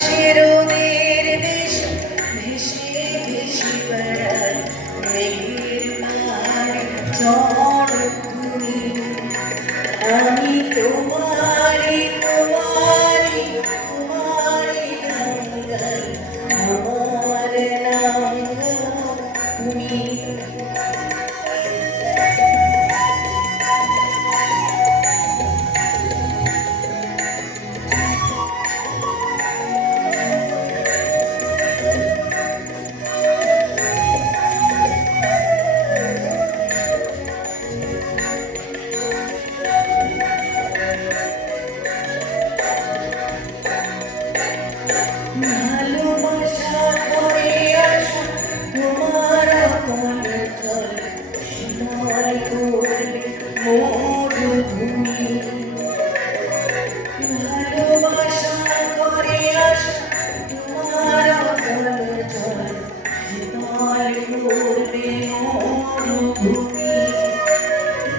রোদের দেশে ভেসে ভেসে বেড়ায় মেঘের পাহাড়ে চড় তুমি। আমি তোমারি তোমারি তোমারি নাম গাই, আমার নাম তুমি। ভালোবাসা করে আসা তোমার মনে চলে শীতল করবে মরুভূমি। ভালোবাসা করে আসা তোমার মনে চলে শীতল করবে মরুভূমি।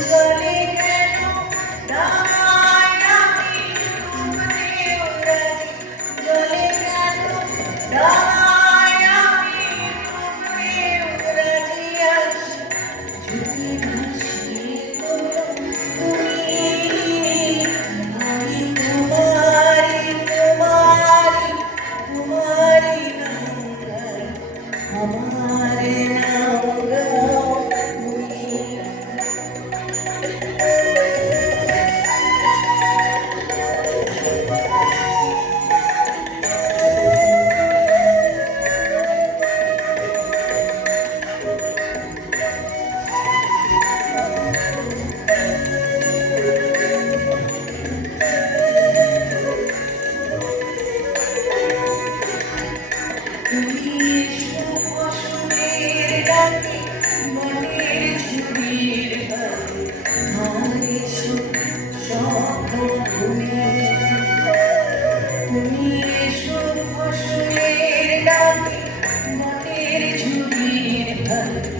জলে কেন ডাঙায় আমি ডুবতে রাজি, জলে কেন ডাঙায় আমি ডুবতে রাজি আছি। যদি ভাসিয়ে তোলো তুমি, আমি তোমারি তোমারি তোমারি নাম গাই, আমার নাম গাও তুমি। তুমি এসো বসন্তের ডাকে মনের ঝুড়ির হাতে, আর এসো স্বপ্নভূমি। তুমি এসো ফসলের ডাকে মনের ঝুড়ির হাতে,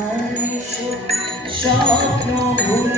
আর এসো স্বপ্নভূমি।